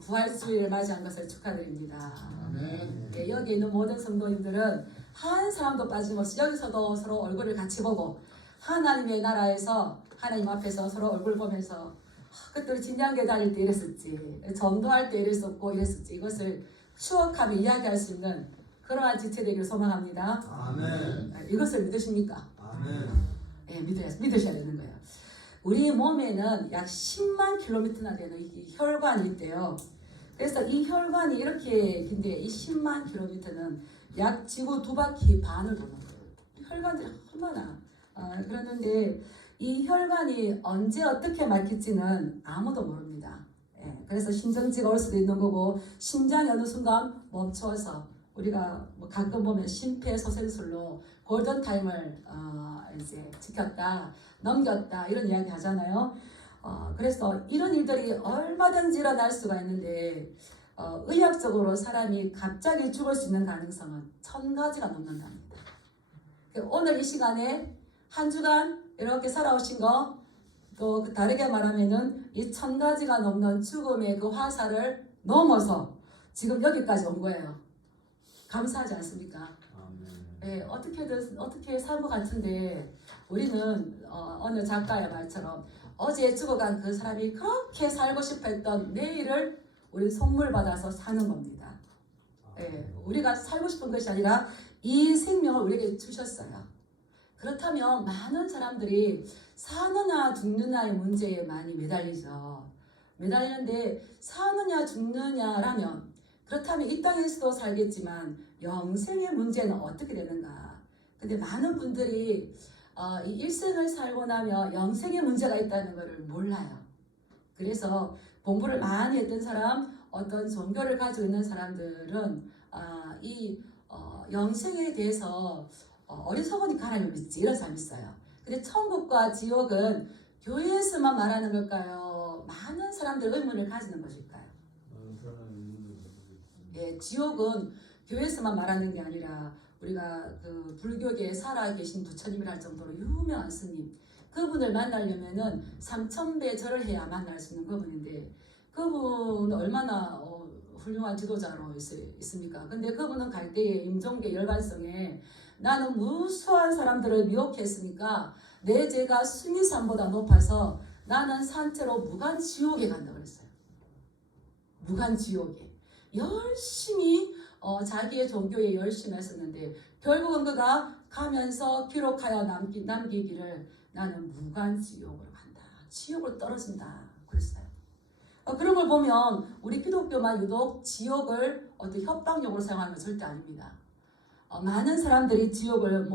부활주의를 맞이한 것을 축하드립니다. 아멘. 예, 여기 있는 모든 성도님들은 한 사람도 빠짐없이 여기서도 서로 얼굴을 같이 보고 하나님의 나라에서 하나님 앞에서 서로 얼굴 보면서 그때 진양계 다닐 때 이랬었지, 전도할 때 이랬었고 이랬었지, 이것을 추억하며 이야기할 수 있는 그러한 지체 되기를 소망합니다. 아멘. 이것을 믿으십니까? 아멘. 예, 믿으셔야 되는 거예요. 우리 몸에는 약 10만 킬로미터나 되는 이 혈관이 있대요. 그래서 이 혈관이 이렇게 긴데 이 10만 킬로미터는 약 지구 2바퀴 반을 도는 거예요. 혈관들이 얼마나 그러는데 이 혈관이 언제 어떻게 막힐지는 아무도 모릅니다. 예, 그래서 심정지가 올 수도 있는 거고 심장이 어느 순간 멈춰서 우리가 뭐 가끔 보면 심폐소생술로 골든타임을 이제 지켰다, 넘겼다 이런 이야기 하잖아요. 그래서 이런 일들이 얼마든지 일어날 수가 있는데 의학적으로 사람이 갑자기 죽을 수 있는 가능성은 1000가지가 넘는답니다. 오늘 이 시간에 한 주간 이렇게 살아오신 거, 또 다르게 말하면은 이 1000가지가 넘는 죽음의 그 화살을 넘어서 지금 여기까지 온 거예요. 감사하지 않습니까? 예, 어떻게 산 것 같은데 우리는 어느 작가의 말처럼 어제 죽어간 그 사람이 그렇게 살고 싶어 했던 내일을 우리 선물 받아서 사는 겁니다. 예, 우리가 살고 싶은 것이 아니라 이 생명을 우리에게 주셨어요. 그렇다면 많은 사람들이 사느냐 죽느냐의 문제에 많이 매달리는데 사느냐 죽느냐라면 그렇다면 이 땅에서도 살겠지만 영생의 문제는 어떻게 되는가? 근데 많은 분들이 이 일생을 살고 나면 영생의 문제가 있다는 것을 몰라요. 그래서 공부를 많이 했던 사람, 어떤 종교를 가지고 있는 사람들은 이 영생에 대해서 어리석으니까 하나님을 믿지 이런 사람이 있어요. 근데 천국과 지옥은 교회에서만 말하는 걸까요? 많은 사람들 의문을 가지는 것일까요? 예, 지옥은 교회에서만 말하는 게 아니라 우리가 그 불교계에 살아 계신 부처님이라 할 정도로 유명한 스님, 그분을 만나려면은 3000배 절을 해야 만날 수 있는 그분인데 그분은 얼마나 훌륭한 지도자로 있습니까? 근데 그분은 갈 때에 임종계 열반성에 나는 무수한 사람들을 미혹했으니까 내 죄가 수미산보다 높아서 나는 산채로 무간지옥에 간다고 그랬어요. 무간지옥에. 열심히 자기의 종교에 열심히 했었는데 결국은 그가 가면서 기록하여 남기기를 나는 무간지옥으로 간다. 지옥으로 떨어진다. 그랬어요. 그런 걸 보면 우리 기독교만 유독 지옥을 어떤 협박용으로 사용하는 건 절대 아닙니다. 많은 사람들이 지옥을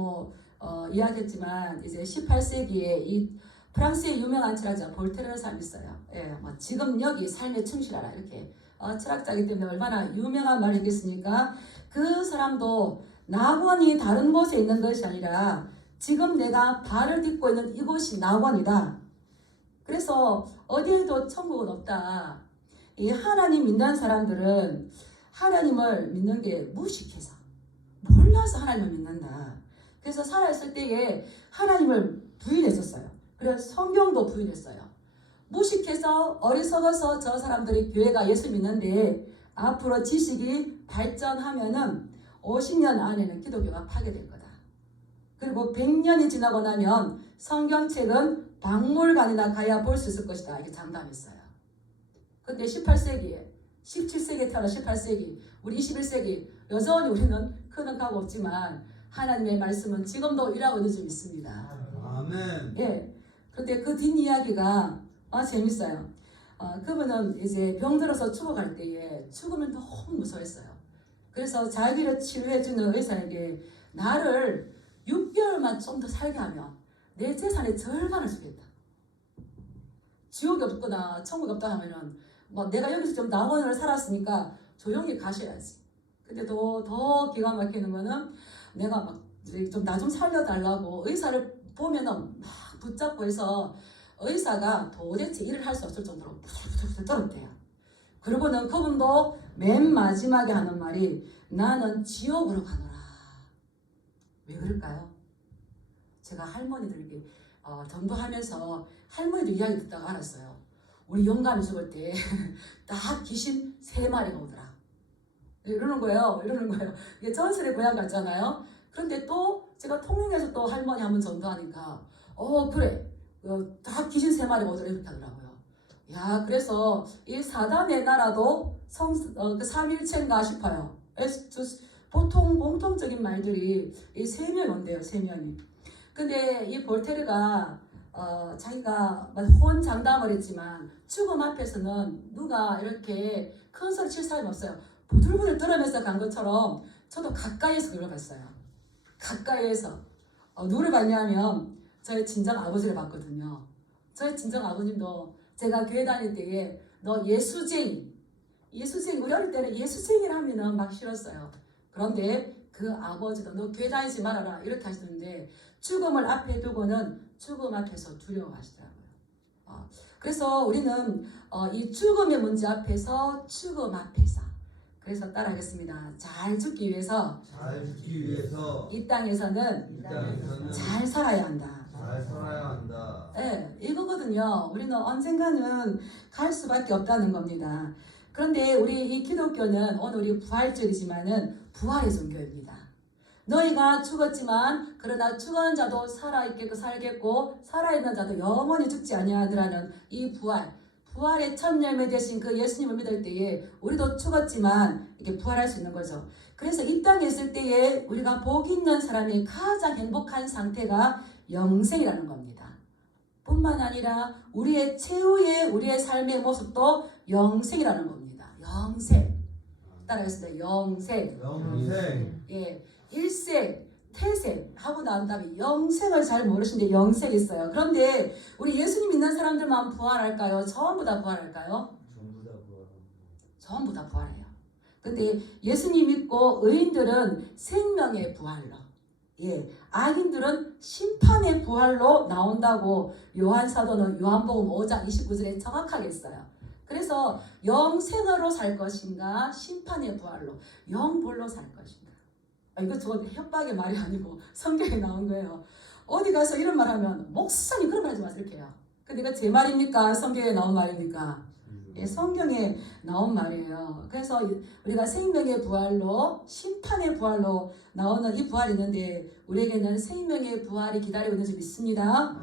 이야기했지만 이제 18세기에 이 프랑스의 유명한 철학자 볼테르라는 사람이 있어요. 예, 지금 여기 삶에 충실하라 이렇게 철학자이기 때문에 얼마나 유명한 말을 했겠습니까? 그 사람도 낙원이 다른 곳에 있는 것이 아니라 지금 내가 발을 딛고 있는 이곳이 낙원이다. 그래서 어디에도 천국은 없다. 이 하나님 믿는 사람들은 하나님을 믿는 게 무식해서 몰라서 하나님을 믿는다. 그래서 살아있을 때에 하나님을 부인했었어요. 그래서 성경도 부인했어요. 무식해서 어리석어서 저 사람들이 교회가 예수 믿는데 앞으로 지식이 발전하면은 50년 안에는 기독교가 파괴될 거다. 그리고 100년이 지나고 나면 성경책은 박물관이나 가야 볼 수 있을 것이다. 이게 장담했어요. 근데 18세기에 17세기에 태어나 18세기 우리 21세기 여전히 우리는 큰 값 없지만 하나님의 말씀은 지금도 일하고 있는 점 있습니다. 아멘. 예. 그런데 그 뒷이야기가 재밌어요. 그분은 이제 병들어서 죽어갈 때에 죽으면 너무 무서웠어요. 그래서 자기를 치료해주는 의사에게 나를 6개월만 좀 더 살게 하면 내 재산의 절반을 주겠다. 지옥이 없거나 천국이 없다 하면은 내가 여기서 좀 낙원으로 살았으니까 조용히 가셔야지. 근데 더 기가 막히는 거는 내가 좀 나 좀 살려달라고 의사를 보면은 막 붙잡고 해서 의사가 도대체 일을 할 수 없을 정도로 부들부들 떨었대요. 그리고는 그분도 맨 마지막에 하는 말이 나는 지옥으로 가노라. 왜 그럴까요? 제가 할머니들에게 전도하면서 할머니들 이야기 듣다가 알았어요. 우리 영감이 죽을 때 딱 귀신 3마리가 오더라. 이러는 거예요. 이게 전설의 고향 같잖아요. 그런데 또 제가 통영에서 또 할머니 한번 전도하니까 그래. 다 귀신 3마리가 오더라 이렇게 하더라고요. 야, 그래서 이 사단의 나라도 그 삼일체인가 싶어요. 보통 공통적인 말들이 이 3명이 온대요. 3명이. 근데 이 볼테르가 자기가 호언장담을 했지만 죽음 앞에서는 누가 이렇게 큰 소리 칠 사람이 없어요. 부들부들 떨면서 간 것처럼 저도 가까이에서 그걸 봤어요. 가까이에서 누구를 봤냐면 저희 친정 아버지를 봤거든요. 저희 친정 아버님도 제가 교회 다닐 때에 너 예수쟁이 우리 어릴 때는 예수쟁이를 하면은 막 싫었어요. 그런데 그 아버지도 너 교회 다니지 말아라 이렇게 하시는데 죽음을 앞에 두고는 죽음 앞에서 두려워하시더라고요. 그래서 우리는 이 죽음의 문제 앞에서 죽음 앞에서 그래서 따라하겠습니다. 잘 죽기 위해서 이 땅에서는 잘 살아야 한다. 네, 이거거든요. 우리는 언젠가는 갈 수밖에 없다는 겁니다. 그런데 우리 이 기독교는 오늘 우리 부활절이지만은 부활의 종교입니다. 너희가 죽었지만 그러나 죽은 자도 살겠고 살아있는 자도 영원히 죽지 아니하리라는 이 부활의 첫 열매 되신 그 예수님을 믿을 때에 우리도 죽었지만 이렇게 부활할 수 있는 거죠. 그래서 이 땅에 있을 때에 우리가 복 있는 사람이 가장 행복한 상태가 영생이라는 겁니다. 뿐만 아니라 우리의 최후의 우리의 삶의 모습도 영생이라는 겁니다. 영생. 따라하겠습니다. 영생. 예, 일생, 태생 하고 나온 다음에 영생을 잘 모르시는데 영생이 있어요. 그런데 우리 예수님 믿는 사람들만 부활할까요? 전부 다 부활할까요? 전부 다 부활해요. 근데 예수님 믿고 의인들은 생명의 부활로, 악인들은 심판의 부활로 나온다고 요한 사도는 요한복음 5장 29절에 정확하게 써요. 그래서 영생으로 살 것인가 심판의 부활로 영불로 살 것인가. 이거 저건 협박의 말이 아니고 성경에 나온 거예요. 어디 가서 이런 말 하면 목사님 그런 말 하지 마세요 이렇게 해요. 근데 이거 제 말입니까? 성경에 나온 말입니까? 성경에 나온 말이에요. 그래서 우리가 생명의 부활로 심판의 부활로 나오는 이 부활이 있는데 우리에게는 생명의 부활이 기다리고 있는 줄 믿습니다.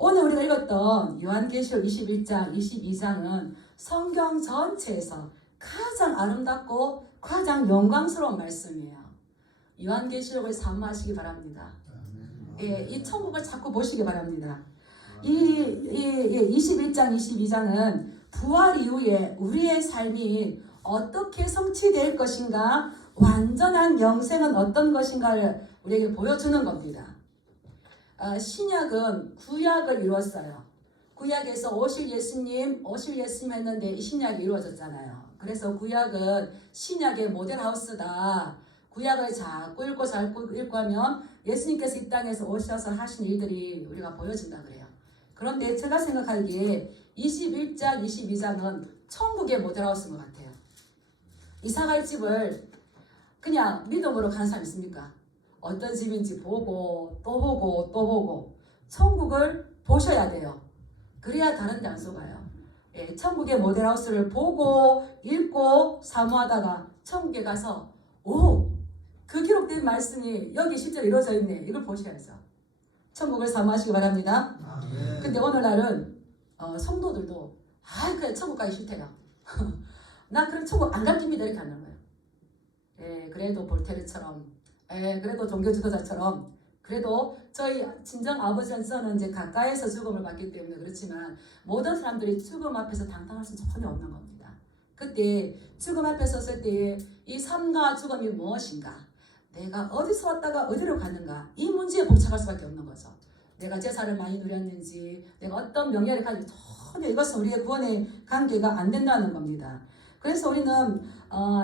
오늘 우리가 읽었던 요한계시록 21장 22장은 성경 전체에서 가장 아름답고 가장 영광스러운 말씀이에요. 요한계시록을 사모하시기 바랍니다. 이 천국을 자꾸 보시기 바랍니다. 이 21장 22장은 부활 이후에 우리의 삶이 어떻게 성취될 것인가, 완전한 영생은 어떤 것인가를 우리에게 보여주는 겁니다. 신약은 구약을 이루었어요. 구약에서 오실 예수님 했는데 이 신약이 이루어졌잖아요. 그래서 구약은 신약의 모델하우스다. 구약을 자꾸 읽고 하면 예수님께서 이 땅에서 오셔서 하신 일들이 우리가 보여진다 그래요. 그런데 제가 생각하기에 21장, 22장은 천국의 모델하우스인 것 같아요. 이사갈 집을 그냥 믿음으로 간 사람 있습니까? 어떤 집인지 보고 또 보고 또 보고 천국을 보셔야 돼요. 그래야 다른 데 안 속아요. 천국의 모델하우스를 보고 읽고 사모하다가 천국에 가서 그 기록된 말씀이 여기 실제로 이루어져 있네. 이걸 보셔야죠. 천국을 사모하시기 바랍니다. 근데 오늘날은 성도들도 그래 천국 가기 싫대요. 나 그럼 천국 안 갈 겁니다 이렇게 하는 거예요. 그래도 볼테르처럼 그래도 종교 지도자처럼 그래도 저희 친정 아버지는 이제 가까이에서 죽음을 받기 때문에 그렇지만 모든 사람들이 죽음 앞에서 당당할 수는 전혀 없는 겁니다. 그때 죽음 앞에 섰을 때 이 삶과 죽음이 무엇인가, 내가 어디서 왔다가 어디로 가는가, 이 문제에 봉착할 수밖에 없는 거죠. 내가 재산을 많이 누렸는지, 내가 어떤 명예를 가지고, 전혀 이것은 우리의 구원의 관계가 안 된다는 겁니다. 그래서 우리는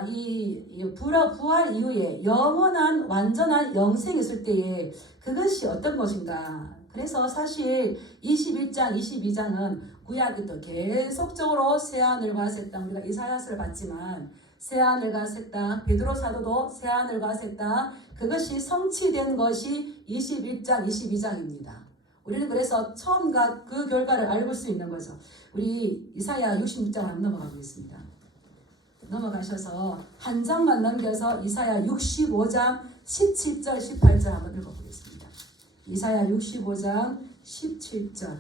이 부활 이후에 영원한 완전한 영생이 있을 때에 그것이 어떤 것인가. 그래서 사실 21장, 22장은 구약이 또 계속적으로 새하늘과 새 땅, 우리가 이사야서를 봤지만 새하늘과 새 땅, 베드로 사도도 새하늘과 새 땅, 그것이 성취된 것이 21장, 22장입니다. 우리는 그래서 처음과 그 결과를 알고 수 있는 거죠. 우리 이사야 66장 한번 넘어가보겠습니다. 넘어가셔서 한 장만 넘겨서 이사야 65장 17절 18절 한번 읽어보겠습니다. 이사야 65장 17절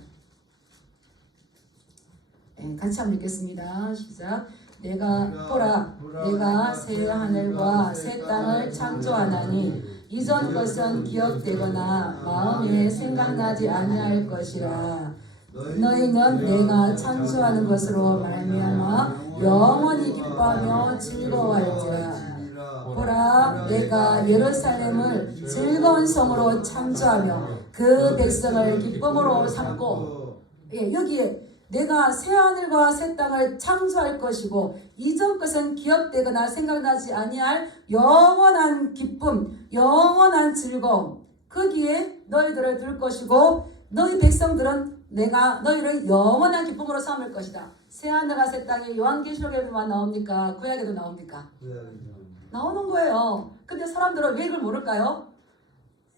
같이 한번 읽겠습니다. 시작. 보라 내가 새 하늘과 새 땅을 창조하나니 이전 것은 기억되거나 마음에 생각나지 아니할 것이라. 너희는 내가 창조하는 것으로 말미암아 영원히 기뻐하며 즐거워할지라. 보라 내가 예루살렘을 즐거운 성으로 창조하며 그 백성을 기쁨으로 삼고, 여기에 내가 새 하늘과 새 땅을 창조할 것이고 이전 것은 기억되거나 생각나지 아니할 영원한 기쁨, 영원한 즐거움, 거기에 너희들을 둘 것이고 너희 백성들은 내가 너희를 영원한 기쁨으로 삼을 것이다. 새 하늘과 새 땅이 요한계시록에만 나옵니까? 구약에도 나옵니까? 나오는 거예요. 근데 사람들은 왜 이걸 모를까요?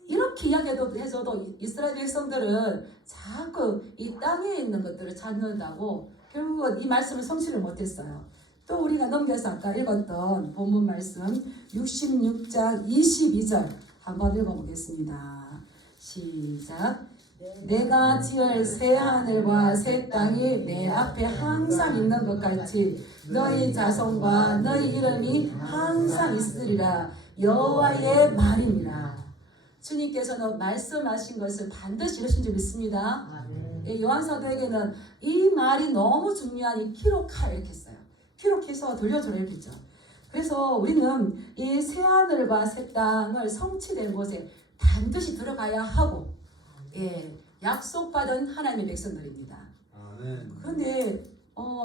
이렇게 이야기해줘도 이스라엘 백성들은 자꾸 이 땅에 있는 것들을 찾는다고 결국은 이 말씀을 성취를 못했어요. 또 우리가 넘겨서 아까 읽었던 본문 말씀 66장 22절 한번 읽어보겠습니다. 시작. 내가 지을 새 하늘과 새 땅이 내 앞에 항상 있는 것 같이 너희 자손과 너희 이름이 항상 있으리라. 여호와의 말이니라. 주님께서는 말씀하신 것을 반드시 이루신 줄 믿습니다. 요한사도에게는 이 말이 너무 중요하니 기록하라 이렇게 했어요. 기록해서 돌려줘라 이렇게 했죠. 그래서 우리는 이 새하늘과 새 땅을 성취된 곳에 반드시 들어가야 하고, 약속받은 하나님의 백성들입니다. 그런데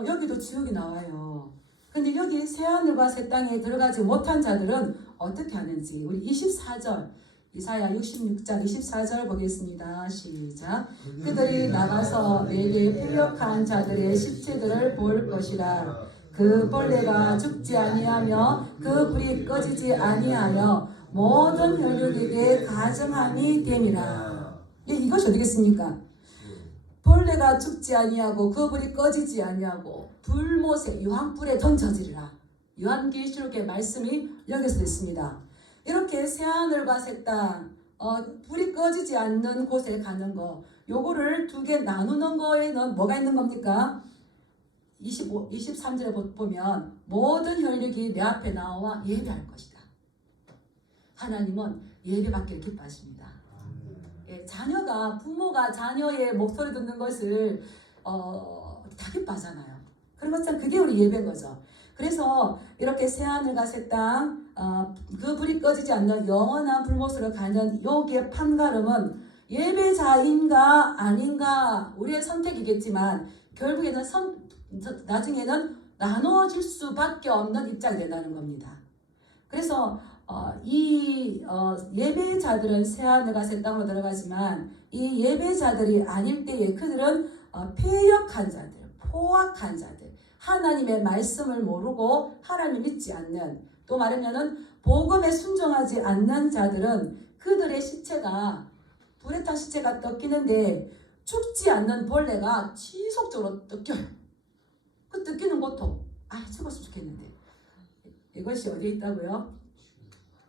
여기도 지옥이 나와요. 근데 여기 새하늘과 새 땅에 들어가지 못한 자들은 어떻게 하는지 우리 24절 이사야 66장 24절 보겠습니다. 시작. 그들이 나가서 내게 패역한 자들의 시체들을 볼 것이라. 그 벌레가 죽지 아니하며 그 불이 꺼지지 아니하여 모든 혈육에게 가증함이 됨이라. 이것이 어디겠습니까? 벌레가 죽지 아니하고 그 불이 꺼지지 아니하고 불못에 유황불에 던져지리라. 요한계시록의 말씀이 여기서 있습니다. 이렇게 새하늘과 새 땅, 불이 꺼지지 않는 곳에 가는 거, 요거를 두 개 나누는 거에는 뭐가 있는 겁니까? 23절에 보면 모든 혈육이 내 앞에 나와 예배할 것이다. 하나님은 예배받기를 기뻐하십니다. 자녀가, 부모가 자녀의 목소리 듣는 것을 다 기뻐하잖아요. 그런 것처럼 그게 우리 예배인 거죠. 그래서 이렇게 새하늘과 새 땅, 그 불이 꺼지지 않는 영원한 불못으로 가는 요기의 판가름은 예배자인가 아닌가 우리의 선택이겠지만 결국에는 나중에는 나누어질 수밖에 없는 입장이 된다는 겁니다. 그래서 예배자들은 새하늘과 새 땅으로 들어가지만 이 예배자들이 아닐 때에 그들은 패역한 자들, 포악한 자들, 하나님의 말씀을 모르고 하나님을 믿지 않는, 또 말하면은 복음에 순종하지 않는 자들은 그들의 시체가 불에 탄 시체가 뜯기는데 죽지 않는 벌레가 지속적으로 뜯겨요. 그 뜯기는 고통, 죽었으면 좋겠는데 이것이 어디에 있다고요?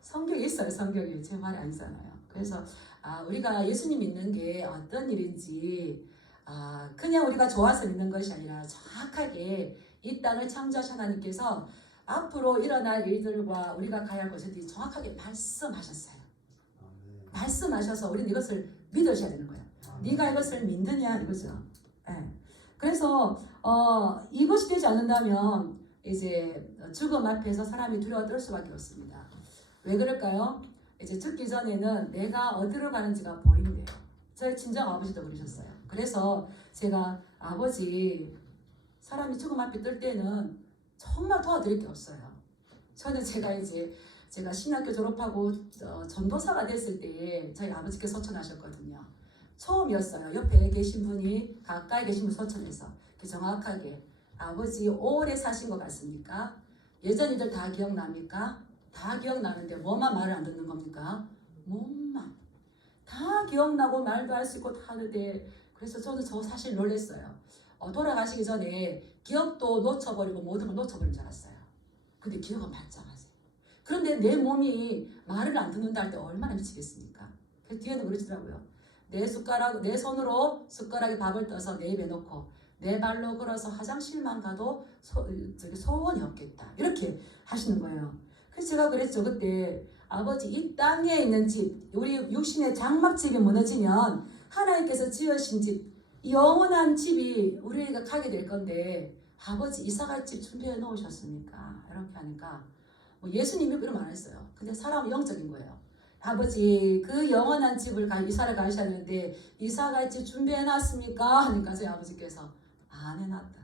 성경에 있어요. 성경에 제 말이 아니잖아요. 그래서 우리가 예수님 믿는 게 어떤 일인지 그냥 우리가 좋아서 믿는 것이 아니라 정확하게 이 땅을 창조하신 하나님께서 앞으로 일어날 일들과 우리가 가야 할 것에 대해 정확하게 말씀하셨어요. 말씀하셔서 우리는 이것을 믿으셔야 되는 거예요. 네가 이것을 믿느냐 이거죠. 그래서 이것이 되지 않는다면 이제 죽음 앞에서 사람이 두려워 떨 수밖에 없습니다. 왜 그럴까요? 이제 죽기 전에는 내가 어디로 가는지가 보인대요. 저희 친정 아버지도 그러셨어요. 그래서 제가 아버지 사람이 죽음 앞에 뜰 때는 정말 도와드릴 게 없어요. 저는 제가 신학교 졸업하고 전도사가 됐을 때에 저희 아버지께서 서천하셨거든요. 처음이었어요. 옆에 계신 분이 가까이 계신 분 서천에서 정확하게 아버지 오래 사신 것 같습니까? 예전 일들 다 기억납니까? 다 기억나는데 뭐만 말을 안 듣는 겁니까? 몸만. 다 기억나고 말도 할 수 있고 다 하는데 그래서 저는 저 사실 놀랐어요. 돌아가시기 전에 기억도 놓쳐버리고 모든 걸 놓쳐버린 줄 알았어요. 근데 기억은 말짱하세요. 그런데 내 몸이 말을 안 듣는다 할 때 얼마나 미치겠습니까? 그 뒤에는 그러시더라고요. 내 손으로 숟가락에 밥을 떠서 내 입에 넣고 내 발로 걸어서 화장실만 가도 소원이 없겠다. 이렇게 하시는 거예요. 그래서 제가 그랬죠. 그때 아버지 이 땅에 있는 집, 우리 육신의 장막집이 무너지면 하나님께서 지으신 집, 영원한 집이 우리가 가게 될 건데 아버지 이사갈 집 준비해 놓으셨습니까? 이렇게 하니까 뭐 예수님이 그런 말 안 했어요. 근데 사람은 영적인 거예요. 아버지 그 영원한 집을 이사를 가셨는데 이사갈 집 준비해 놨습니까? 하니까 저희 아버지께서 안 해놨다.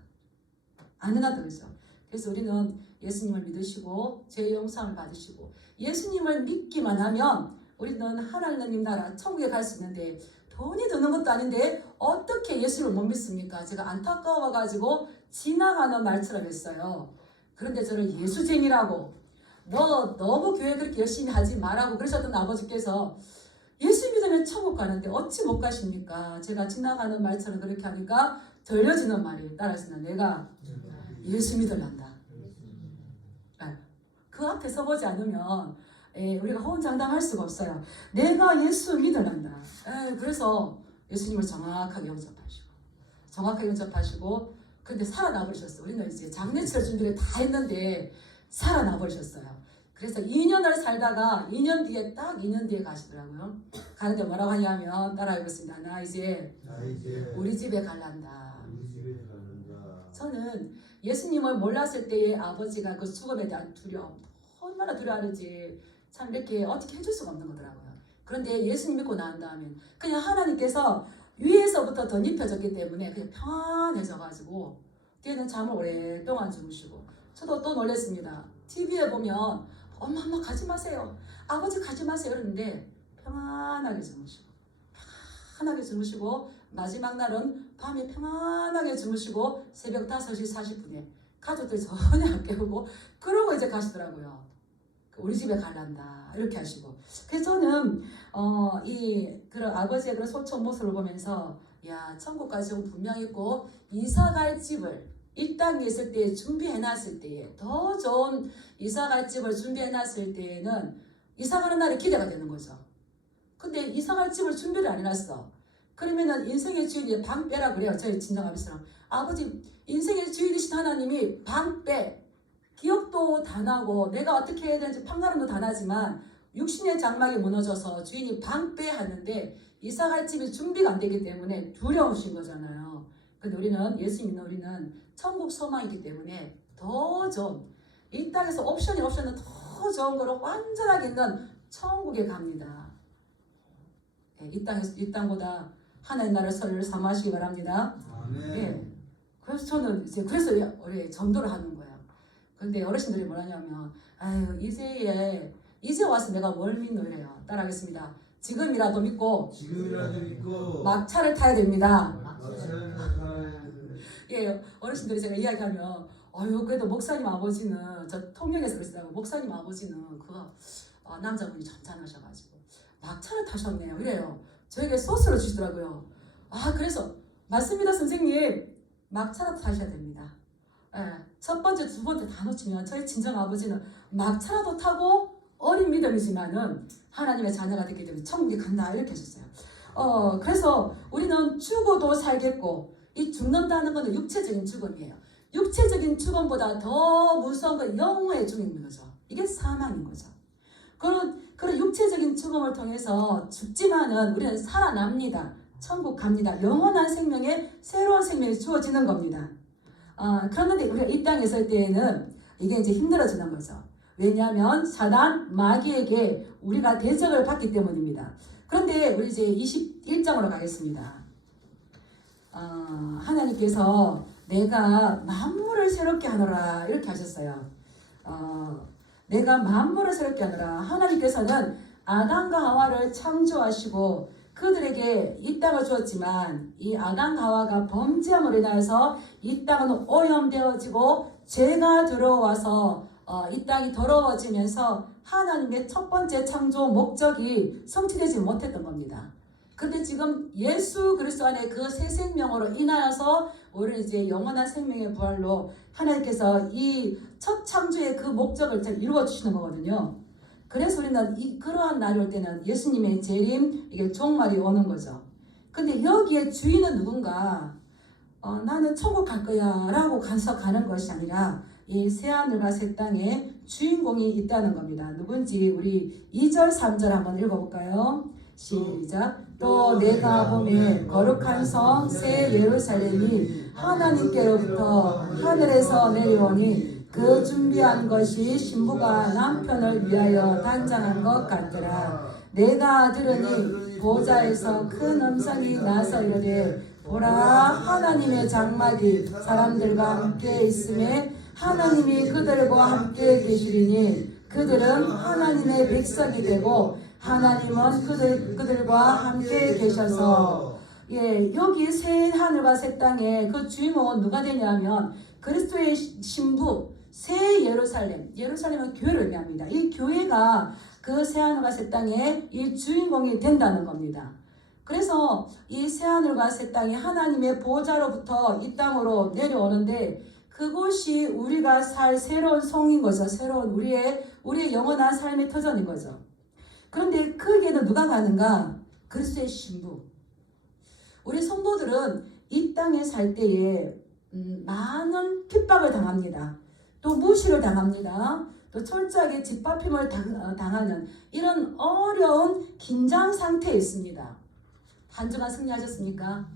안 해놨다 그랬죠. 그래서 우리는 예수님을 믿으시고 죄 용서를 받으시고 예수님을 믿기만 하면 우리는 하나님 나라 천국에 갈 수 있는데 돈이 드는 것도 아닌데 어떻게 예수를 못 믿습니까? 제가 안타까워가지고 지나가는 말처럼 했어요. 그런데 저를 예수쟁이라고 너 너무 교회 그렇게 열심히 하지 말라고 그러셨던 아버지께서 예수 믿으면 천국 가는데 어찌 못 가십니까? 제가 지나가는 말처럼 그렇게 하니까 들려지는 말이 따라서는 내가 예수 믿으란다. 그 앞에 서보지 않으면 우리가 호언장담할 수가 없어요. 내가 예수 믿으란다. 그래서 예수님을 정확하게 영접하시고 근데 살아나 버리셨어요. 우리는 이제 장례철 준비를 다 했는데 살아나 버리셨어요. 그래서 2년을 살다가 2년 뒤에 딱 2년 뒤에 가시더라고요. 가는데 뭐라고 하냐면 따라해보겠습니다. 나 이제 우리 집에 갈란다. 저는 예수님을 몰랐을 때의 아버지가 그 죽음에 대한 두려움 얼마나 두려워하는지 참 이렇게 어떻게 해줄 수가 없는 거더라고요. 그런데 예수님 믿고 난 다음에 그냥 하나님께서 위에서부터 더 입혀졌기 때문에 그냥 편안해져가지고 뒤에는 잠을 오랫동안 주무시고 저도 또 놀랐습니다. TV에 보면 엄마 가지 마세요. 아버지 가지 마세요. 이러는데 편안하게 주무시고 마지막 날은 밤에 평안하게 주무시고 새벽 5시 40분에 가족들 전혀 안 깨우고 그러고 이제 가시더라고요. 우리 집에 갈란다 이렇게 하시고 그래서 저는 그런 아버지의 그런 소청 모습을 보면서 야 천국까지 분명히 있고 이사갈 집을 이 땅에 있을 때 준비해놨을 때에 더 좋은 이사갈 집을 준비해놨을 때에는 이사가는 날이 기대가 되는 거죠. 근데 이사갈 집을 준비를 안 해놨어. 그러면은 인생의 주인이 방빼라 그래요. 저희 친정아버지랑 아버지 인생의 주인이신 하나님이 방빼 기억도 다 나고 내가 어떻게 해야 되는지 판가름도 다 나지만 육신의 장막이 무너져서 주인이 방빼 하는데 이사갈 집이 준비가 안 되기 때문에 두려우신 거잖아요. 근데 우리는 예수 믿는 우리는 천국 소망이기 때문에 더 좋은 이 땅에서 옵션은 더 좋은 거로 완전하게 있는 천국에 갑니다. 이 땅보다 하나님 나라 설을 삼하시기 바랍니다. 네. 그래서 저는 그래서 우리 전도를 하는 거예요. 근데 어르신들이 뭐라냐면 아유 이제 와서 내가 뭘 믿노 이래요. 따라하겠습니다. 지금이라도 믿고 막차를 타야 됩니다. 예, 어르신들이 제가 이야기하면 아유 그래도 목사님 아버지는 저 통영에서 그러시더라고요. 목사님 아버지는 남자분이 점잖으셔가지고 막차를 타셨네요. 이래요. 저에게 소스를 주시더라고요. 그래서 맞습니다 선생님. 막차라도 타셔야 됩니다. 첫 번째, 두 번째 다 놓치면 저희 친정 아버지는 막차라도 타고 어린 믿음이지만은 하나님의 자녀가 됐기 때문에 천국에 간다 이렇게 하셨어요. 그래서 우리는 죽어도 살겠고 이 죽는다는 것은 육체적인 죽음이에요. 육체적인 죽음보다 더 무서운 건 영혼의 죽음인 거죠. 이게 사망인 거죠. 그런 육체적인 죽음을 통해서 죽지만은 우리는 살아납니다. 천국 갑니다. 영원한 생명에 새로운 생명이 주어지는 겁니다. 그런데 우리가 이 땅에 있을 때에는 이게 이제 힘들어지는 거죠. 왜냐하면 사단, 마귀에게 우리가 대적을 받기 때문입니다. 그런데 우리 이제 21장으로 가겠습니다. 하나님께서 내가 만물을 새롭게 하노라 이렇게 하셨어요. 내가 만물을 새롭게 하노라. 하나님께서는 아담과 하와를 창조하시고 그들에게 이 땅을 주었지만 이 아담과 하와가 범죄함으로 인하여서 이 땅은 오염되어지고 죄가 들어와서 이 땅이 더러워지면서 하나님의 첫 번째 창조 목적이 성취되지 못했던 겁니다. 그런데 지금 예수 그리스도 안에 그 새 생명으로 인하여서 우리는 이제 영원한 생명의 부활로 하나님께서 이 첫 창조의 그 목적을 잘 이루어 주시는 거거든요. 그래서 우리는 그러한 날이 올 때는 예수님의 재림, 이게 종말이 오는 거죠. 근데 여기에 주인은 누군가? 나는 천국 갈 거야 라고 가는 것이 아니라 이 새하늘과 새 땅에 주인공이 있다는 겁니다. 누군지 우리 2절 3절 한번 읽어볼까요? 시작. 또 내가 보매 거룩한 성 새 예루살렘이 하나님께로부터 하늘에서 내려오니 그 준비한 것이 신부가 남편을 위하여 단장한 것 같더라. 내가 들으니 보좌에서 큰 음성이 나서 이르되 보라 하나님의 장막이 사람들과 함께 있음에 하나님이 그들과 함께 계시리니 그들은 하나님의 백성이 되고 하나님은 그들과 함께 계셔서 여기 새 하늘과 새 땅에 그 주인공은 누가 되냐면 그리스도의 신부 새 예루살렘은 교회를 얘기합니다. 이 교회가 그 새 하늘과 새 땅에 이 주인공이 된다는 겁니다. 그래서 이 새 하늘과 새 땅이 하나님의 보좌로부터 이 땅으로 내려오는데 그곳이 우리가 살 새로운 성인 거죠. 새로운 우리의 영원한 삶의 터전인 거죠. 그런데 거기에는 누가 가는가? 그리스도의 신부. 우리 성도들은 이 땅에 살 때에 많은 핍박을 당합니다. 또 무시를 당합니다. 또 철저하게 짓밟힘을 당하는 이런 어려운 긴장 상태에 있습니다. 한 주간 승리하셨습니까?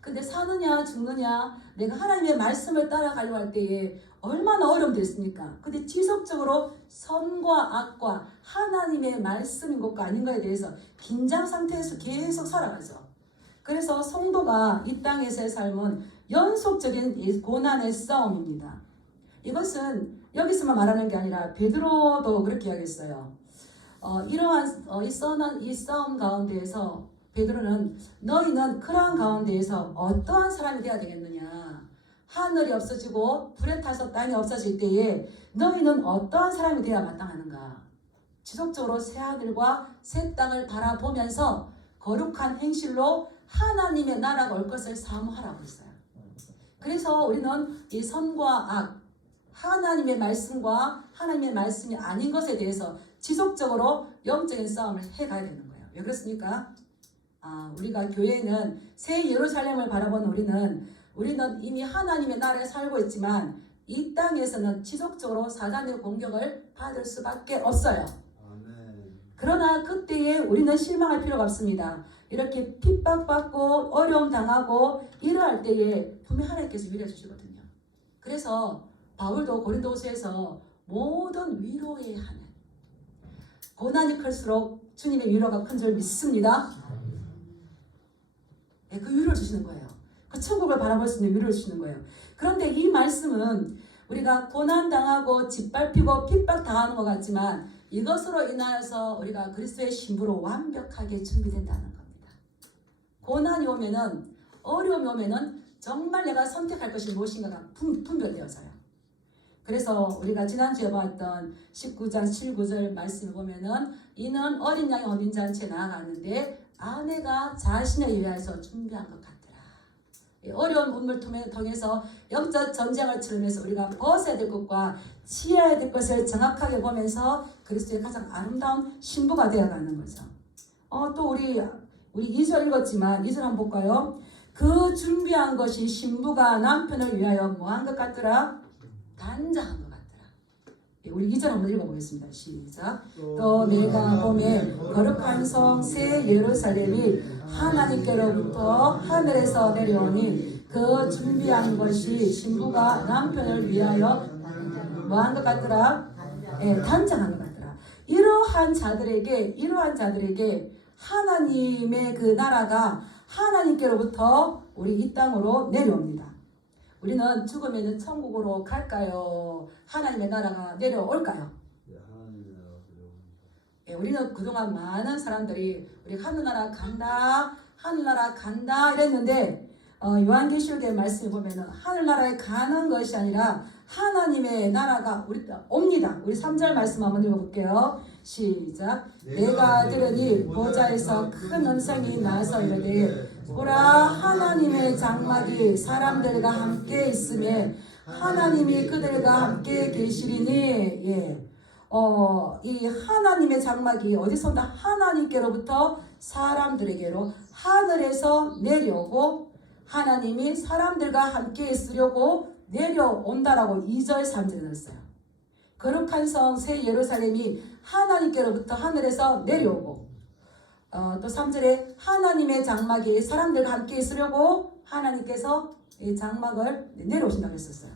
근데 사느냐 죽느냐 내가 하나님의 말씀을 따라가려고 할 때에 얼마나 어려움이 있습니까? 근데 지속적으로 선과 악과 하나님의 말씀인 것과 아닌가에 대해서 긴장 상태에서 계속 살아가죠. 그래서 성도가 이 땅에서의 삶은 연속적인 고난의 싸움입니다. 이것은 여기서만 말하는 게 아니라 베드로도 그렇게 이야기했어요. 이러한 이 싸움 가운데에서 베드로는 너희는 그러한 가운데에서 어떠한 사람이 되어야 되겠느냐. 하늘이 없어지고 불에 타서 땅이 없어질 때에 너희는 어떠한 사람이 되어야 마땅하는가. 지속적으로 새 하늘과 새 땅을 바라보면서 거룩한 행실로 하나님의 나라가 올 것을 사모하라고 했어요. 그래서 우리는 이 선과 악, 하나님의 말씀과 하나님의 말씀이 아닌 것에 대해서 지속적으로 영적인 싸움을 해가야 되는 거예요. 왜 그렇습니까? 우리가 교회는 새 예루살렘을 바라보는 우리는 이미 하나님의 나라에 살고 있지만 이 땅에서는 지속적으로 사단의 공격을 받을 수밖에 없어요. 그러나 그때에 우리는 실망할 필요가 없습니다. 이렇게 핍박받고 어려움 당하고 이러할 때에 분명히 하나님께서 위로해 주시거든요. 그래서 바울도 고린도후서에서 모든 위로의 하늘, 고난이 클수록 주님의 위로가 큰 줄 믿습니다. 그 위로를 주시는 거예요. 그 천국을 바라볼 수 있는 위로를 주시는 거예요. 그런데 이 말씀은 우리가 고난당하고 짓밟히고 핍박당하는 것 같지만 이것으로 인하여서 우리가 그리스도의 신부로 완벽하게 준비된다는 겁니다. 고난이 오면은, 어려움이 오면은 정말 내가 선택할 것이 무엇인가가 분별되어져요. 그래서 우리가 지난주에 봤던 19장 7, 9절 말씀을 보면은 이는 어린 양이 어린 잔치에 나아가는데 아내가 자신을 위하여서 준비한 것 같더라. 어려운 문을 통해서 영적 전쟁을 치르면서 우리가 벗어야 될 것과 취해야 될 것을 정확하게 보면서 그리스도의 가장 아름다운 신부가 되어가는 거죠. 또 우리 2절 읽었지만 2절 한번 볼까요? 그 준비한 것이 신부가 남편을 위하여 뭐한 것 같더라? 단장한 것 같더라. 우리 2절 한번 읽어보겠습니다. 시작. 또 내가 보매 거룩한 성 새 예루살렘이 하나님께로부터 하늘에서 내려오니 그 준비한 것이 신부가 남편을 위하여 뭐한 것 같더라? 단장한 것 같더라. 이러한 자들에게 하나님의 그 나라가 하나님께로부터 우리 이 땅으로 내려옵니다. 우리는 죽으면 천국으로 갈까요? 하나님의 나라가 내려올까요? 우리는 그동안 많은 사람들이 우리 하늘나라 간다 이랬는데 요한계시록의 말씀을 보면 하늘나라에 가는 것이 아니라 하나님의 나라가 옵니다. 우리 3절 말씀 한번 읽어볼게요. 시작. 내가 들으니 보좌에서 큰 음성이 나서 이르되 보라 하나님의 장막이 사람들과 함께 있으며 하나님이 그들과 함께 계시리니. 예. 이 하나님의 장막이 어디서 온다? 하나님께로부터 사람들에게로 하늘에서 내려오고 하나님이 사람들과 함께 있으려고 내려온다라고 2절 3절에 넣었어요. 거룩한 성 새 예루살렘이 하나님께로부터 하늘에서 내려오고 또 3절에 하나님의 장막이 사람들과 함께 있으려고 하나님께서 이 장막을 내려오신다고 했었어요.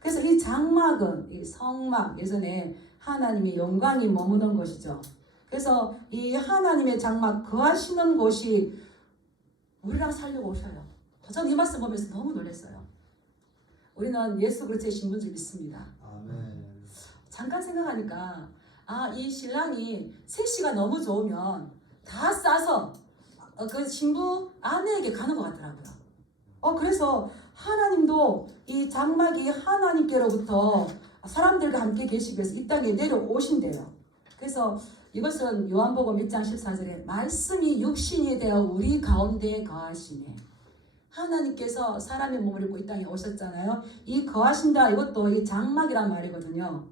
그래서 이 장막은 이 성막 예전에 하나님의 영광이 머무는 곳이죠. 그래서 이 하나님의 장막 거하시는 곳이 우리랑 살려고 오셔요. 저는 이 말씀 보면서 너무 놀랐어요. 우리는 예수 그리스도의 신분을 믿습니다. 아멘. 잠깐 생각하니까 이 신랑이 셋시가 너무 좋으면 다 싸서 그 신부 아내에게 가는 것 같더라고요. 그래서 하나님도 이 장막이 하나님께로부터 사람들과 함께 계시기 위해서 이 땅에 내려오신대요. 그래서 이것은 요한복음 1장 14절에 말씀이 육신이 되어 우리 가운데 거하시네. 하나님께서 사람의 몸을 입고 이 땅에 오셨잖아요. 이 거하신다 이것도 이 장막이란 말이거든요.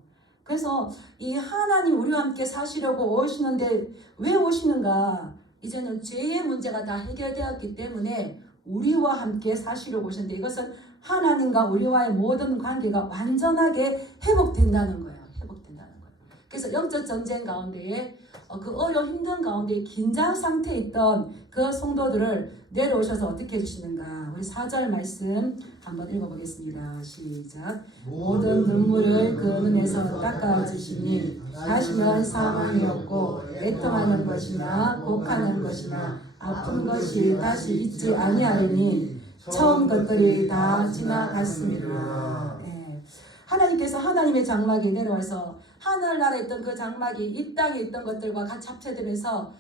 그래서 이 하나님 우리와 함께 사시려고 오시는데 왜 오시는가? 이제는 죄의 문제가 다 해결되었기 때문에 우리와 함께 사시려고 오셨는데 이것은 하나님과 우리와의 모든 관계가 완전하게 회복된다는 거예요. 회복된다는 거예요. 그래서 영적 전쟁 가운데에 그 어려운 힘든 가운데 긴장 상태에 있던 그 성도들을 내려오셔서 어떻게 해주시는가? 우리 4절 말씀 한번 읽어보겠습니다. 시작. 모든 눈물을 그 눈에서 닦아주시니 다시는 사망이 없고 애통하는 것이나 곡하는 것이나 아픈 것이 다시 있지 아니하리니 처음 것들이 다 지나갔습니다. 네. 하나님께서 하나님의 장막이 내려와서 하늘나라에 있던 그 장막이 이 땅에 있던 것들과 같이 합체되면서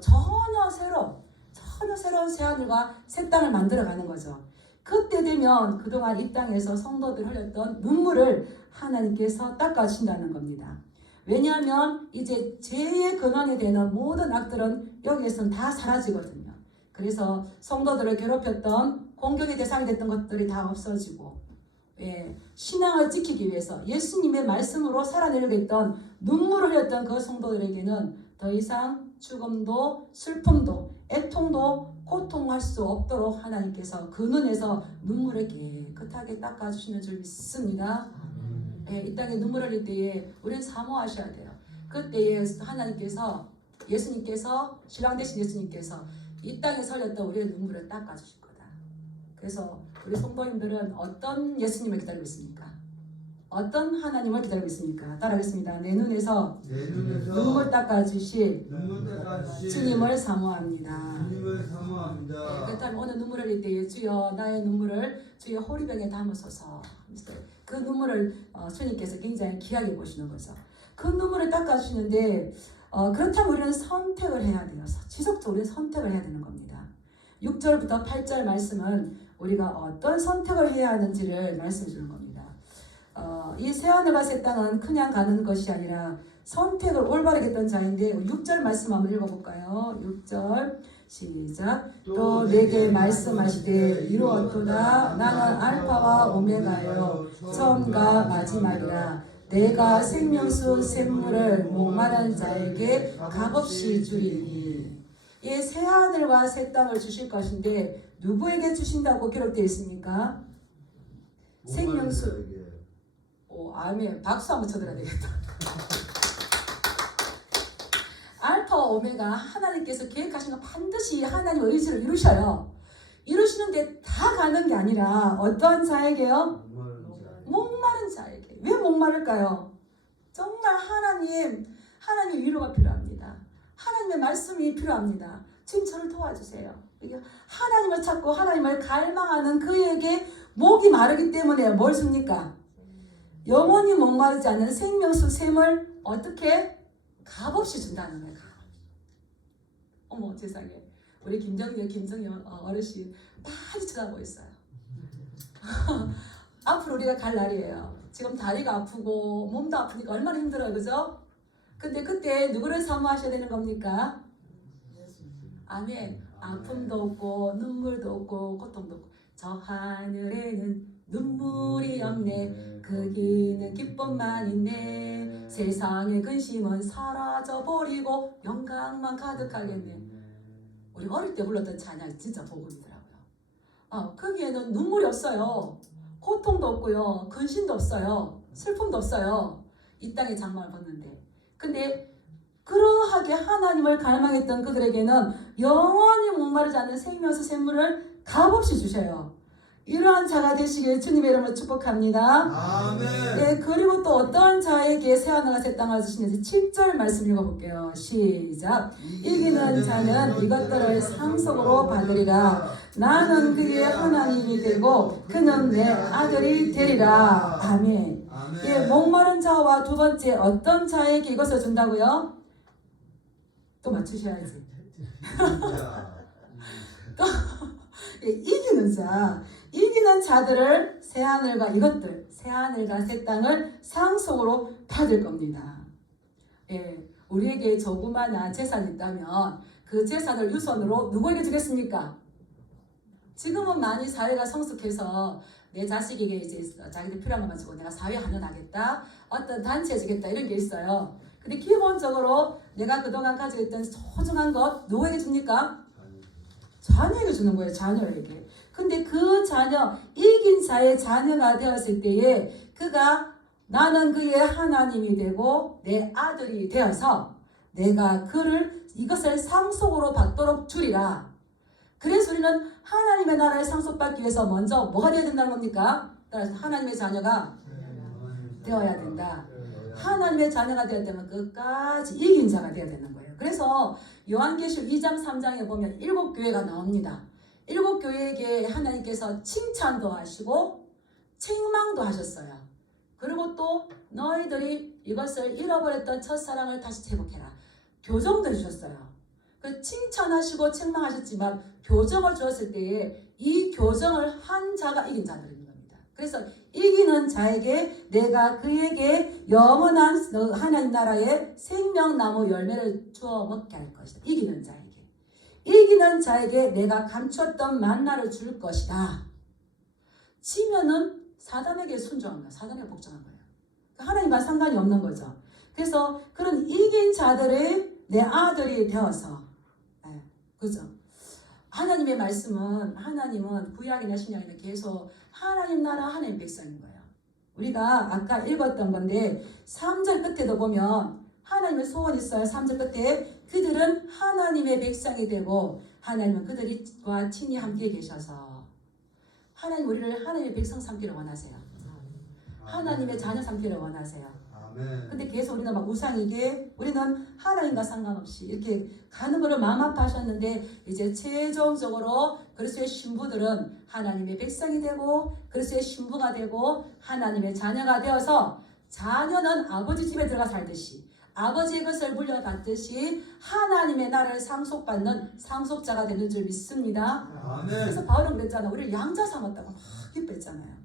전혀 새로운 새하늘과 새 땅을 만들어가는 거죠. 그때 되면 그동안 이 땅에서 성도들 흘렸던 눈물을 하나님께서 닦아주신다는 겁니다. 왜냐하면 이제 죄의 근원이 되는 모든 악들은 여기에서는 다 사라지거든요. 그래서 성도들을 괴롭혔던 공격의 대상이 됐던 것들이 다 없어지고 신앙을 지키기 위해서 예수님의 말씀으로 살아내려고 했던 눈물을 흘렸던 그 성도들에게는 더 이상 죽음도 슬픔도 애통도 고통할 수 없도록 하나님께서 그 눈에서 눈물을 깨끗하게 닦아주시는 줄 믿습니다. 이 땅에 눈물 흘릴 때에 우리는 사모하셔야 돼요. 그때에 하나님께서 예수님께서 신랑 되신 예수님께서 이 땅에 설렸던 우리의 눈물을 닦아주실 거다. 그래서 우리 성도님들은 어떤 예수님을 기다리고 있습니까? 어떤 하나님을 기다리고 있습니까? 따라하겠습니다. 내 눈에서 눈물 닦아주실 주님을 사모합니다. 그렇다면 오늘 눈물을 흘릴 때에 주여 나의 눈물을 주의 호리병에 담으소서. 그 눈물을 주님께서 굉장히 귀하게 보시는 거죠. 그 눈물을 닦아주시는데 그렇다면 우리는 선택을 해야 돼요. 지속적으로 선택을 해야 되는 겁니다. 6절부터 8절 말씀은 우리가 어떤 선택을 해야 하는지를 말씀해 주는 겁니다. 이 새하늘과 새 땅은 그냥 가는 것이 아니라 선택을 올바르게 했던 자인데 6절 말씀 한번 읽어볼까요? 6절 시작. 또 내게 말씀하시되 이루었도다. 나는 알파와 오메가요 처음과 마지막이라. 내가 생명수 샘물을 목마른 자에게 값없이 주리니. 이 새하늘과 새 땅을 주실 것인데 누구에게 주신다고 기록되어 있습니까? 생명수. 아멘. 박수 한번 쳐드려야 되겠다. 알파와 오메가 하나님께서 계획하신 거 반드시 하나님의 의지를 이루셔요. 이루시는데 다 가는 게 아니라 어떠한 자에게요? 목마른 자에게. 왜 목마를까요? 정말 하나님 위로가 필요합니다. 하나님의 말씀이 필요합니다. 지금 저를 도와주세요. 하나님을 찾고 하나님을 갈망하는 그에게 목이 마르기 때문에 뭘 줍니까? 영원히 목마르지 않는 생명수 샘을 어떻게 값없이 준다는 거예요. 어머 세상에 우리 김정희 어르신 많이 쳐다보고 있어요. 앞으로 우리가 갈 날이에요. 지금 다리가 아프고 몸도 아프니까 얼마나 힘들어요, 그죠? 근데 그때 누구를 사모하셔야 되는 겁니까? 아멘. 아픔도 없고 눈물도 없고 고통도 없고 저 하늘에는 눈물이 없네. 거기는 기쁨만 있네. 세상의 근심은 사라져버리고 영광만 가득하겠네. 우리 어릴 때 불렀던 찬양이 진짜 복음이더라고요. 거기에는 눈물이 없어요. 고통도 없고요. 근심도 없어요. 슬픔도 없어요. 이 땅의 장막을 벗는데. 근데 그러하게 하나님을 갈망했던 그들에게는 영원히 목마르지 않는 생명수 샘물을 값없이 주셔요. 이러한 자가 되시길 주님의 이름으로 축복합니다. 아멘. 네, 그리고 또 어떤 자에게 새하늘과 새 땅을 주시는지 7절 말씀 읽어볼게요. 시작. 이기는 자는 이것들을 상속으로 받으리라. 나는 그의 하나님이 되고 그는 내 아들이 되리라. 아멘. 예, 목마른 자와 두 번째 어떤 자에게 이것을 준다고요? 또 맞추셔야지. 또 예, 이기는 자들을 새하늘과 이것들, 새하늘과 새 땅을 상속으로 받을 겁니다. 예, 우리에게 조그마한 재산이 있다면 그 재산을 유선으로 누구에게 주겠습니까? 지금은 많이 사회가 성숙해서 내 자식에게 이제 자기들 필요한 것만 주고 내가 사회 환원하겠다, 어떤 단체에 주겠다 이런 게 있어요. 근데 기본적으로 내가 그동안 가지고 있던 소중한 것 누구에게 줍니까? 자녀에게 주는 거예요. 자녀에게. 근데 그 자녀, 이긴 자의 자녀가 되었을 때에 그가 나는 그의 하나님이 되고 내 아들이 되어서 내가 그를 이것을 상속으로 받도록 주리라. 그래서 우리는 하나님의 나라를 상속받기 위해서 먼저 뭐가 되어야 된다는 겁니까? 따라서 하나님의 자녀가 되어야 된다. 하나님의 자녀가 되었다면 끝까지 이긴 자가 되어야 되는 거예요. 그래서 요한계시록 2장 3장에 보면 7교회가 나옵니다. 7교회에게 하나님께서 칭찬도 하시고 책망도 하셨어요. 그리고 또 너희들이 이것을 잃어버렸던 첫사랑을 다시 회복해라. 교정도 해주셨어요. 그 칭찬하시고 책망하셨지만 교정을 주었을 때에 이 교정을 한 자가 이긴 자들입니다. 그래서 이기는 자에게 내가 그에게 영원한 하나님 나라의 생명나무 열매를 주어 먹게 할 것이다. 이기는 자에게 내가 감췄던 만나를 줄 것이다. 지면은 사단에게 순종한 거야. 사단에게 복종한 거예요. 하나님과 상관이 없는 거죠. 그래서 그런 이긴 자들의 내 아들이 되어서, 그죠? 하나님의 말씀은, 하나님은 구약이나 신약이나 계속 하나님 나라, 하나님 백성인 거예요. 우리가 아까 읽었던 건데 3절 끝에도 보면 하나님의 소원이 있어요. 3절 끝에 그들은 하나님의 백성이 되고 하나님은 그들과 친히 함께 계셔서 하나님 우리를 하나님의 백성 삼기를 원하세요. 하나님의 자녀 삼기를 원하세요. 근데 계속 우리는 막 우상이게 우리는 하나님과 상관없이 이렇게 가는 거를 마음 아파하셨는데 이제 최종적으로 그리스도의 신부들은 하나님의 백성이 되고 그리스도의 신부가 되고 하나님의 자녀가 되어서 자녀는 아버지 집에 들어가 살듯이 아버지의 것을 물려받듯이 하나님의 나라를 상속받는 상속자가 되는 줄 믿습니다. 그래서 바울은 그랬잖아요. 우리를 양자 삼았다고 막 기뻐했잖아요.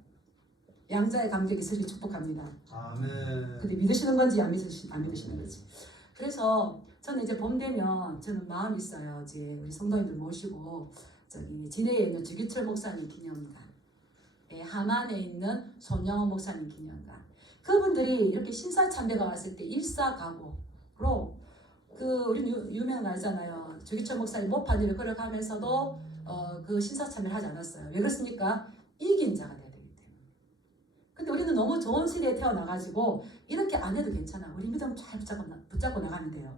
양자의 감격이 있으시길 축복합니다. 아멘. 근데 믿으시는 건지 안 믿으시는 건지. 그래서 저는 이제 봄 되면 저는 마음이 있어요. 이제 우리 성도님들 모시고 저기 진해에 있는 주기철 목사님 기념관, 하만에 있는 손영원 목사님 기념관. 그분들이 이렇게 신사참배가 왔을 때 일사가고로 그 우리 유명한 알잖아요. 주기철 목사님 모판 일을 걸어가면서도 그 신사참배를 하지 않았어요. 왜 그렇습니까? 이긴 자가 돼야 되기 때문에. 근데 우리는 너무 좋은 시대에 태어나가지고 이렇게 안 해도 괜찮아. 우리 믿음 잘 붙잡고 나가면 돼요.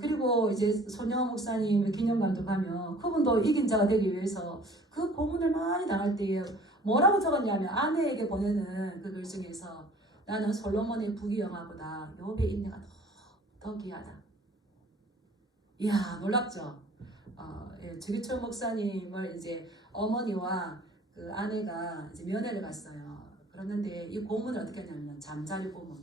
그리고 이제 손영원 목사님 기념관도 가면 그분도 이긴 자가 되기 위해서 그 고문을 많이 당할 때에 뭐라고 적었냐면 아내에게 보내는 그 글 중에서 나는 솔로몬의 부귀영화보다 욥의 인내가 더 귀하다. 이야 놀랍죠. 주기철 목사님을 이제 어머니와 그 아내가 이제 면회를 갔어요. 그랬는데 이 고문을 어떻게 하냐면 잠자리 고문.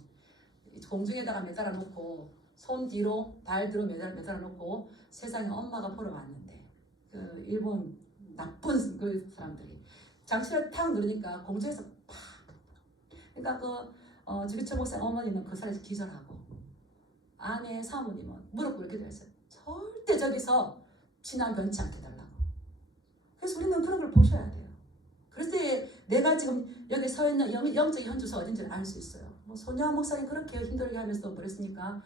공중에다가 매달아 놓고 손 뒤로 발 뒤로 매달아 놓고 세상에 엄마가 보러 왔는데 그 일본 나쁜 그 사람들이 장치를 탁 누르니까 공중에서 팍 그러니까 주기철 목사 어머니는 그 자리에서 기절하고 아내 사모님은 무릎 꿇게 되었어요. 절대 저기서 신앙 변치 않게 달라고. 그래서 우리는 그런 걸 보셔야 돼요. 그래서 내가 지금 여기 서 있는 영적인 현주소 어딘지를 알 수 있어요. 뭐 손녀한 목사님 그렇게 힘들게 하면서 그랬으니까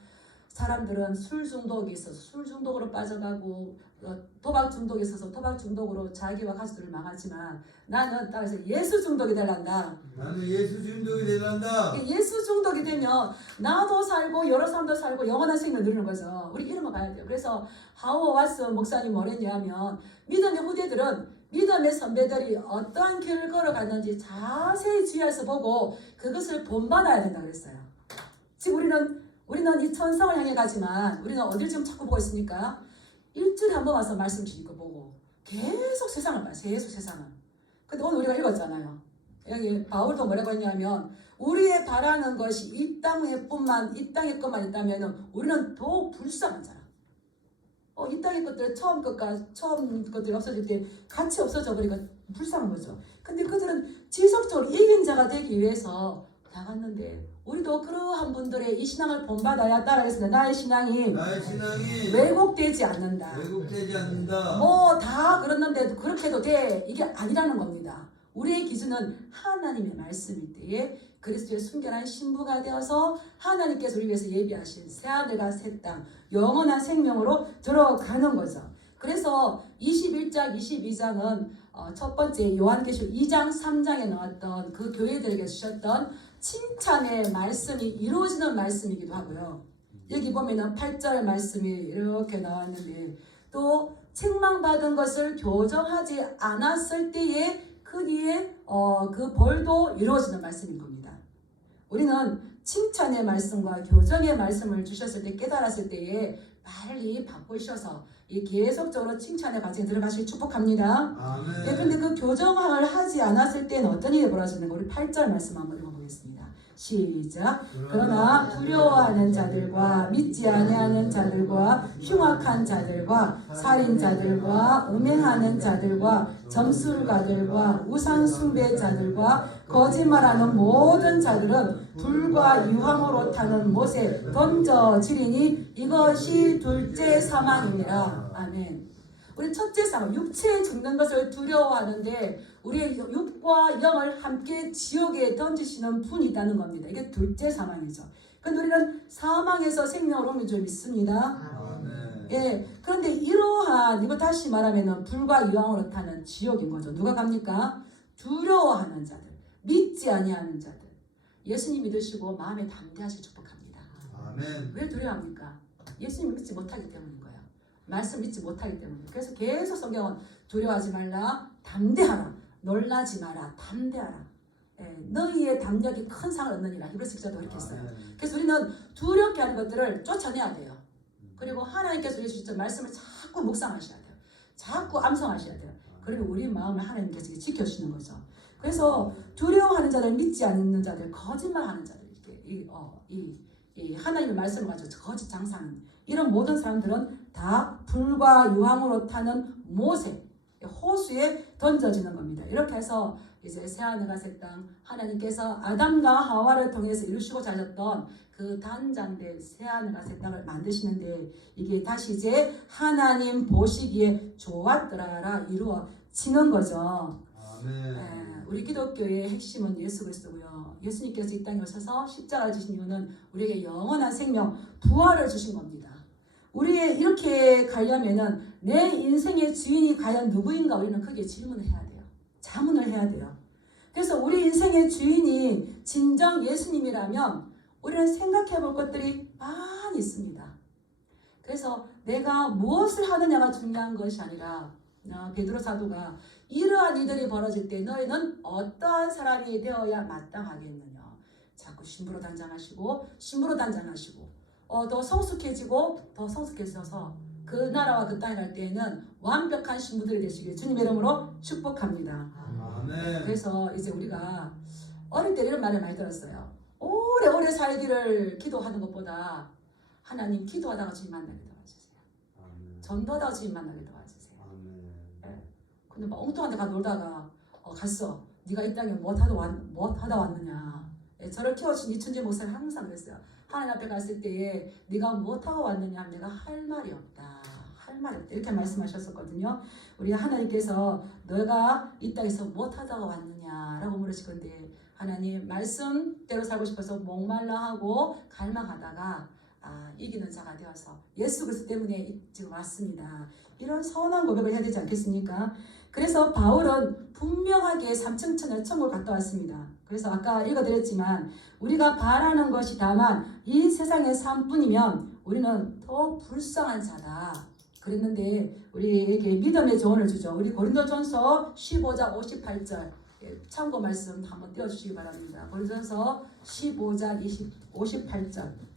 사람들은 술 중독이 있어서 술 중독으로 빠져가고 도박 중독이 있어서 도박 중독으로 자기와 가족들을 망하지만 나는 따라서 예수 중독이 되란다. 나는 예수 중독이 되란다. 예수 중독이 되면 나도 살고 여러 사람도 살고 영원한 생명을 누리는 거죠. 우리 이름을 가야 돼요. 그래서 하워 왓슨 목사님 뭐랬냐면 믿음의 후대들은 믿음의 선배들이 어떠한 길을 걸어갔는지 자세히 주의해서 보고 그것을 본받아야 된다 그랬어요. 지금 우리는 이 천성을 향해 가지만 우리는 어딜 지금 자꾸 보고 있습니까? 일주일에 한 번 와서 말씀 주신 거 보고 계속 세상을 봐요. 계속 세상을. 근데 오늘 우리가 읽었잖아요. 여기 바울도 뭐라고 했냐면 우리의 바라는 것이 이 땅의 것만 있다면 우리는 더욱 불쌍한 사람. 이 땅의 것들 처음 것들이 없어질 때 같이 없어져 버리니까 불쌍한 거죠. 근데 그들은 지속적으로 이긴 자가 되기 위해서 나갔는데 우리도 그러한 분들의 이 신앙을 본받아야 따라했습니다. 나의 신앙이 왜곡되지 않는다. 뭐 다 그랬는데 그렇게도 돼. 이게 아니라는 겁니다. 우리의 기준은 하나님의 말씀일 때에 그리스도의 순결한 신부가 되어서 하나님께서 우리 위해서 예비하신 새하늘과 새 땅 영원한 생명으로 들어가는 거죠. 그래서 21장 22장은 첫 번째 요한계시록 2장 3장에 나왔던 그 교회들에게 주셨던 칭찬의 말씀이 이루어지는 말씀이기도 하고요. 여기 보면은 8절 말씀이 이렇게 나왔는데 또 책망받은 것을 교정하지 않았을 때에 그 뒤에 그 벌도 이루어지는 말씀인 겁니다. 우리는 칭찬의 말씀과 교정의 말씀을 주셨을 때 깨달았을 때에 빨리 바꾸셔서 계속적으로 칭찬의 과정에 들어가시길 축복합니다. 아멘. 네, 그런데 그 교정을 하지 않았을 때는 어떤 일이 벌어지는가? 우리 8절 말씀 한번 읽어보겠습니다. 시작. 그러나 두려워하는 자들과 믿지 아니하는 자들과 흉악한 자들과 살인자들과 음행하는 자들과 점술가들과 우상숭배자들과 거짓말하는 모든 자들은 불과 유황으로 타는 못에 던져지리니 이것이 둘째 사망이니라. 아멘. 우리 첫째 사망, 육체에 죽는 것을 두려워하는데 우리의 육과 영을 함께 지옥에 던지시는 분이 있다는 겁니다. 이게 둘째 사망이죠. 그런데 우리는 사망에서 생명을 얻는 줄 믿습니다. 아멘. 예, 그런데 이러한 이거 다시 말하면 불과 유황으로 타는 지옥인 거죠. 누가 갑니까? 두려워하는 자들, 믿지 아니하는 자들. 예수님 믿으시고 마음에 담대하시 축복합니다. 아멘. 왜 두려워합니까? 예수님 믿지 못하기 때문인 거예요. 말씀 믿지 못하기 때문에. 그래서 계속 성경은 두려워하지 말라, 담대하라, 놀라지 마라, 담대하라. 예, 너희의 담력이 큰 상을 얻느니라. 히브리서 기자도 그렇게 했어요. 그래서 우리는 두렵게 하는 것들을 쫓아내야 돼요. 그리고 하나님께서 우리 주신 말씀을 자꾸 묵상하셔야 돼요. 자꾸 암송하셔야 돼요. 그리고 우리 마음을 하나님께서 지켜주시는 거죠. 그래서 두려워하는 자들, 믿지 않는 자들, 거짓말하는 자들, 이 하나님의 말씀을 가지고 거짓 장사하는 이런 모든 사람들은 다 불과 유황으로 타는 못에 호수에 던져지는 겁니다. 이렇게 해서 이제 새하늘과 새 땅 하나님께서 아담과 하와를 통해서 이루시고자 하셨던 그 단장된 새하늘과 새 땅을 만드시는데 이게 다시 이제 하나님 보시기에 좋았더라라 이루어지는 거죠. 아멘. 우리 기독교의 핵심은 예수 그리스도고요. 예수님께서 이 땅에 오셔서 십자가를 지신 이유는 우리에게 영원한 생명, 부활을 주신 겁니다. 우리의 이렇게 가려면은 내 인생의 주인이 과연 누구인가 우리는 크게 질문을 해야 돼요. 자문을 해야 돼요. 그래서 우리 인생의 주인이 진정 예수님이라면 우리는 생각해 볼 것들이 많이 있습니다. 그래서 내가 무엇을 하느냐가 중요한 것이 아니라 베드로 사도가 이러한 일들이 벌어질 때 너희는 어떠한 사람이 되어야 마땅하겠느냐. 자꾸 신부로 단장하시고 더 성숙해지고 더 성숙해져서 그 나라와 그 땅에 갈 때에는 완벽한 신부들이 되시길 주님의 이름으로 축복합니다. 아멘. 그래서 이제 우리가 어릴 때 이런 말을 많이 들었어요. 오래오래 살기를 기도하는 것보다 하나님 기도하다가 주님 만나게 도와주세요. 전도하다가 주님 만나게 도와주세요. 근데 막 엉뚱한 데 가 놀다가 갔어. 네가 이 땅에 뭐 하다 왔느냐. 저를 키워준 이춘재 목사는 항상 그랬어요. 하나님 앞에 갔을 때에 네가 무엇하고 왔느냐 하면 내가 할 말이 없다. 할 말이 없다. 이렇게 말씀하셨었거든요. 우리 하나님께서 너가 이 땅에서 무엇하다가 왔느냐라고 물으시건데 하나님 말씀대로 살고 싶어서 목말라 하고 갈망하다가 이기는 자가 되어서 예수 그리스도 때문에 지금 왔습니다. 이런 서운한 고백을 해야 되지 않겠습니까? 그래서 바울은 분명하게 3층 천국 갔다 왔습니다. 그래서 아까 읽어드렸지만 우리가 바라는 것이 다만 이 세상의 삶뿐이면 우리는 더 불쌍한 자다. 그랬는데 우리에게 믿음의 조언을 주죠. 우리 고린도전서 15장 58절 참고 말씀 한번 띄워주시기 바랍니다. 고린도전서 15장 58절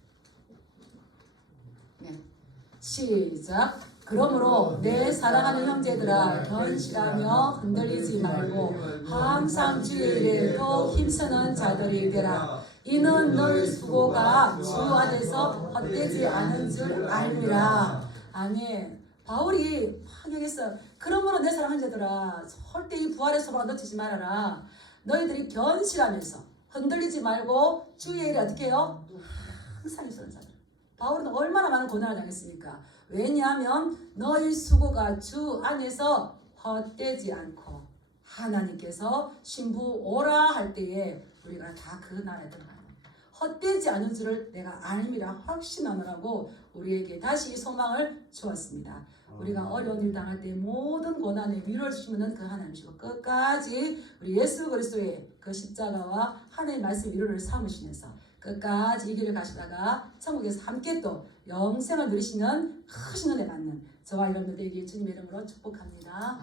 시작. 그러므로 내 사랑하는 형제들아 견실하며 흔들리지 말고 항상 주의 일에 더 힘쓰는 자들이 되라. 이는 너희 수고가 주 안에서 헛되지 않은 줄 알미라. 아멘. 바울이 확인했어. 그러므로 내 사랑하는 형제들아 절대 이 부활의 소망 놓치지 말아라. 너희들이 견실하면서 흔들리지 말고 주의 일에 어떻게 해요? 항상 힘쓰는 자들. 바울은 얼마나 많은 고난을 당했습니까? 왜냐하면 너희 수고가 주 안에서 헛되지 않고 하나님께서 신부 오라 할 때에 우리가 다 그 나라에 들어가요. 헛되지 않은 줄을 내가 아님이라 확신하느라고 우리에게 다시 소망을 주었습니다. 우리가 어려운 일 당할 때 모든 고난에 위로를 주시는 그 하나님이시고 끝까지 우리 예수 그리스도의 그 십자가와 하나님의 말씀 위로를 삼으시면서 끝까지 이 길을 가시다가 천국에서 함께 또 영생을 누리시는 크신 은혜 받는 저와 여러분들 되기를 주님의 이름으로 축복합니다.